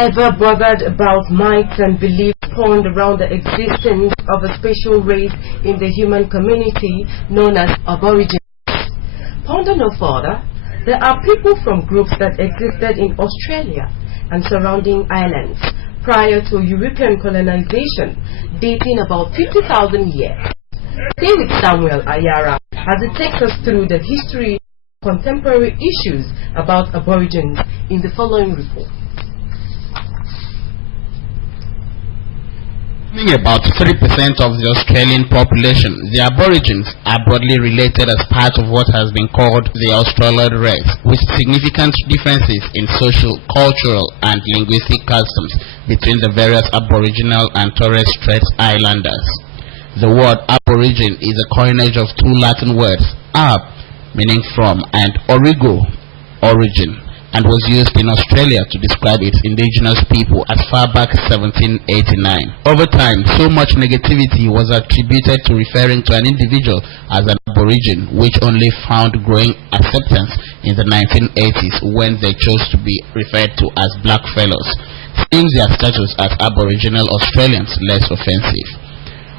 ever bothered about myths and beliefs spawned around the existence of a special race in the human community known as Aborigines? Ponder no further. There are people from groups that existed in Australia and surrounding islands prior to European colonization, dating about 50,000 years. Stay with Samuel Ayara as it takes us through the history of contemporary issues about Aborigines in the following report. About 3% of the Australian population, the Aborigines are broadly related as part of what has been called the Australoid race, with significant differences in social, cultural, and linguistic customs between the various Aboriginal and Torres Strait Islanders. The word Aborigine is a coinage of two Latin words, ab, meaning from, and origo, origin, and was used in Australia to describe its indigenous people as far back as 1789. Over time, so much negativity was attributed to referring to an individual as an Aborigine, which only found growing acceptance in the 1980s when they chose to be referred to as blackfellows, seeing their status as Aboriginal Australians less offensive.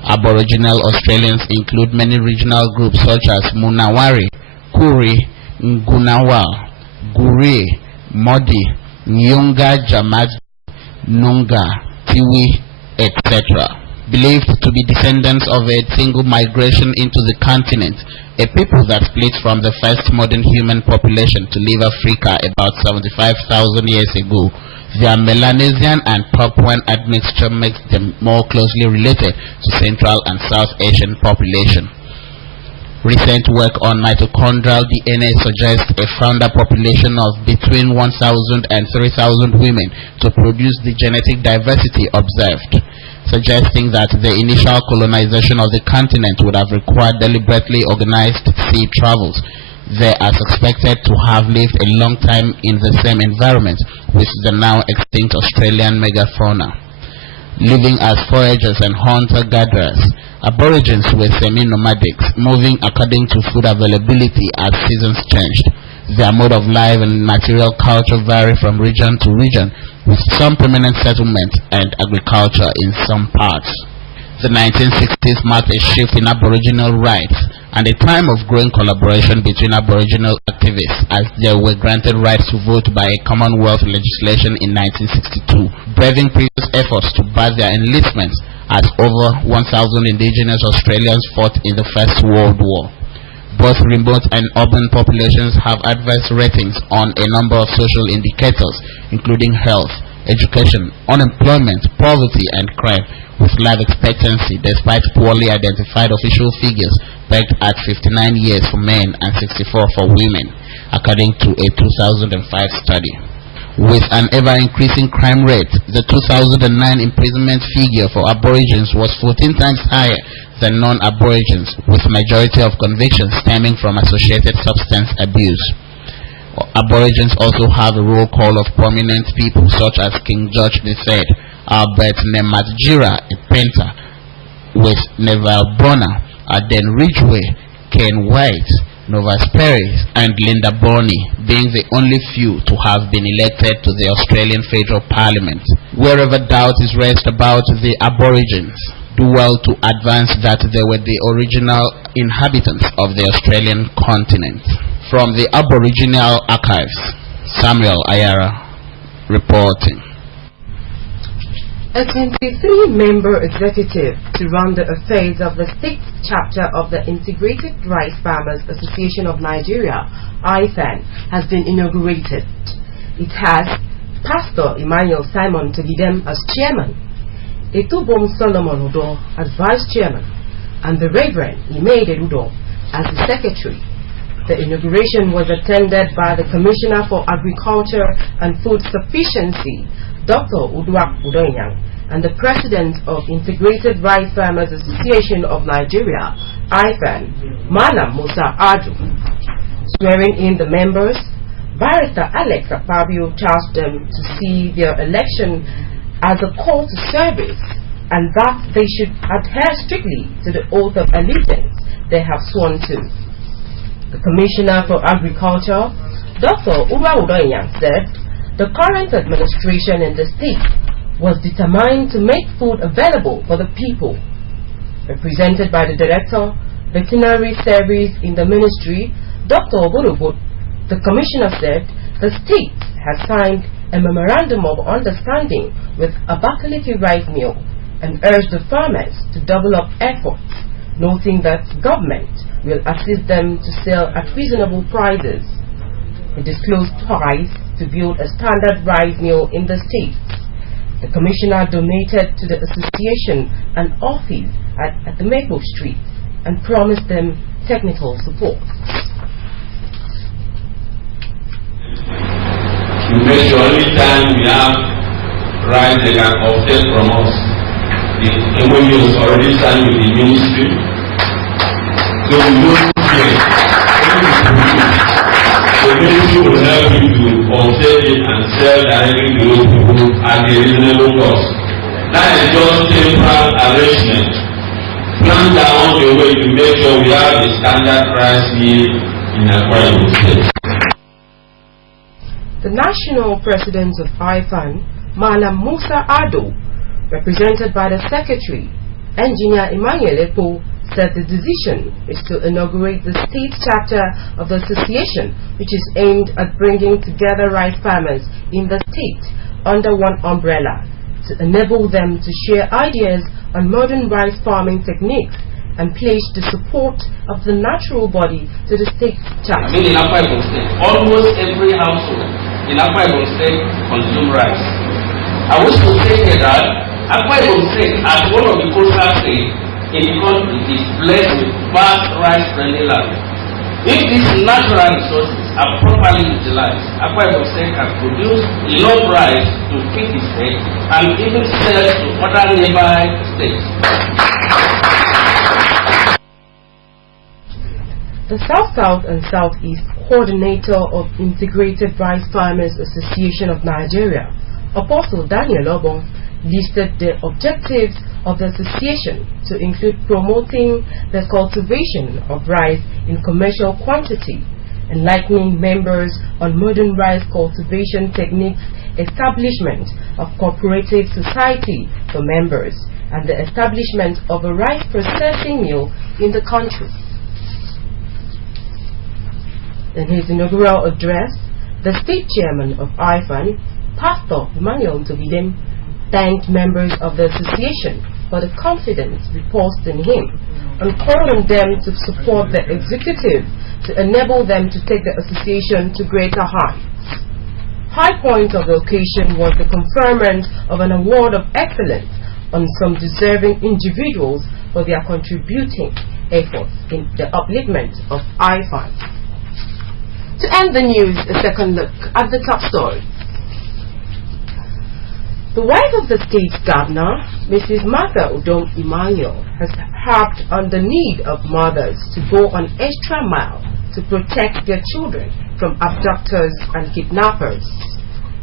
Aboriginal Australians include many regional groups such as Munawari, Kuri, Ngunnawal, Gure, Modi, Nyunga, Jamad, Nunga, Tiwi, etc. Believed to be descendants of a single migration into the continent, a people that split from the first modern human population to leave Africa about 75,000 years ago. Their Melanesian and Papuan admixture makes them more closely related to Central and South Asian population. Recent work on mitochondrial DNA suggests a founder population of between 1,000 and 3,000 women to produce the genetic diversity observed, suggesting that the initial colonization of the continent would have required deliberately organized sea travels. They are suspected to have lived a long time in the same environment with the now extinct Australian megafauna. Living as foragers and hunter-gatherers, Aborigines were semi-nomadics, moving according to food availability as seasons changed. Their mode of life and material culture vary from region to region, with some permanent settlement and agriculture in some parts. The 1960s marked a shift in Aboriginal rights and a time of growing collaboration between Aboriginal activists as they were granted rights to vote by a Commonwealth legislation in 1962, braving previous efforts to bar their enlistment, as over 1,000 indigenous Australians fought in the First World War. Both remote and urban populations have adverse ratings on a number of social indicators, including health, education, unemployment, poverty, and crime, with life expectancy, despite poorly identified official figures, pegged at 59 years for men and 64 for women, according to a 2005 study. With an ever-increasing crime rate, the 2009 imprisonment figure for Aborigines was 14 times higher than non-Aborigines, with majority of convictions stemming from associated substance abuse. Aborigines also have a roll call of prominent people such as King George III, Albert Namatjira, a painter, with Neville Brunner, Aden Ridgway, Ken White, Novas Perez, and Linda Bonney being the only few to have been elected to the Australian Federal Parliament. Wherever doubt is raised about the Aborigines, do well to advance that they were the original inhabitants of the Australian continent. From the Aboriginal Archives, Samuel Ayara reporting. A 23-member executive to run the affairs of the 6th chapter of the Integrated Rice Farmers Association of Nigeria, IFAN, has been inaugurated. It has Pastor Emmanuel Simon Togidem as chairman, Etubom Solomon Udo as vice chairman, and the Reverend Imede Udo as the secretary. The inauguration was attended by the Commissioner for Agriculture and Food Sufficiency, Dr. Uduak Udoyang, and the President of Integrated Rice Farmers Association of Nigeria, IFAN, Malam Musa Adu. Swearing in the members, Barrister Alex Apabio charged them to see their election as a call to service and that they should adhere strictly to the oath of allegiance they have sworn to. The Commissioner for Agriculture, Dr. Uba Udoyang, said the current administration in the state was determined to make food available for the people. Represented by the Director, Veterinary Service in the Ministry, Dr. Oborobot, the Commissioner said the state has signed a Memorandum of Understanding with Abakaliki Rice Mill and urged the farmers to double up efforts, noting that government will assist them to sell at reasonable prices. He disclosed twice to build a standard rice mill in the state. The Commissioner donated to the association an office at the Maple Street and promised them technical support. To make sure every time we have rice they can obtain from us. The MOU is already signed with the ministry. So we don't fear. The ministry will help you to obtain it and sell directly to those people at a reasonable cost. That is just temporary arrangement. Plan down the way to make sure we have a standard rice mill in Akwa Ibom State. The National President of IFAN, Malam Musa Ado, represented by the Secretary, Engineer Emmanuel Epo, said the decision is to inaugurate the state chapter of the association, which is aimed at bringing together rice farmers in the state under one umbrella to enable them to share ideas on modern rice farming techniques and pledge the support of the natural body to the state chapter. I mean, in Akwa Ibom State, almost every household in Akwa Ibom State consume rice. I wish to say here that Akwa Ibom State, as one of the coastal states in the country, is blessed with vast rice-friendly land. If these natural resources are properly utilized, Akwa Ibom State can produce enough rice to feed the state and even sell to other nearby states. The South-South and Southeast Coordinator of Integrated Rice Farmers Association of Nigeria, Apostle Daniel Obong, listed the objectives of the association to include promoting the cultivation of rice in commercial quantity, enlightening members on modern rice cultivation techniques, establishment of cooperative society for members, and the establishment of a rice processing mill in the country. In his inaugural address, the state chairman of IFAN, Pastor Emmanuel Ntobidem, thanked members of the association for the confidence reposed in him and called on them to support the executive to enable them to take the association to greater heights. High point of the occasion was the conferment of an award of excellence on some deserving individuals for their contributing efforts in the upliftment of IFAN. To end the news, a second look at the top story. The wife of the state governor, Mrs. Martha Udom Emmanuel, has harped on the need of mothers to go an extra mile to protect their children from abductors and kidnappers.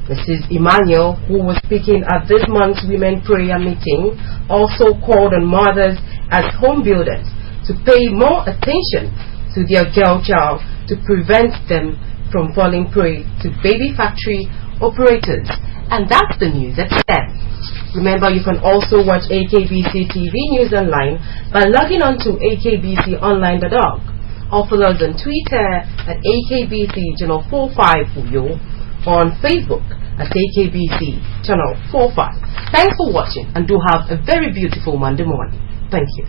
Mrs. Emmanuel, who was speaking at this month's Women Prayer meeting, also called on mothers as home builders to pay more attention to their girl child to prevent them from falling prey to baby factory operators. And that's the news at 10. Remember, you can also watch AKBC TV News Online by logging on to akbconline.org, or follow us on Twitter at AKBC Channel 45 Uyo, or on Facebook at AKBC Channel 45. Thanks for watching, and do have a very beautiful Monday morning. Thank you.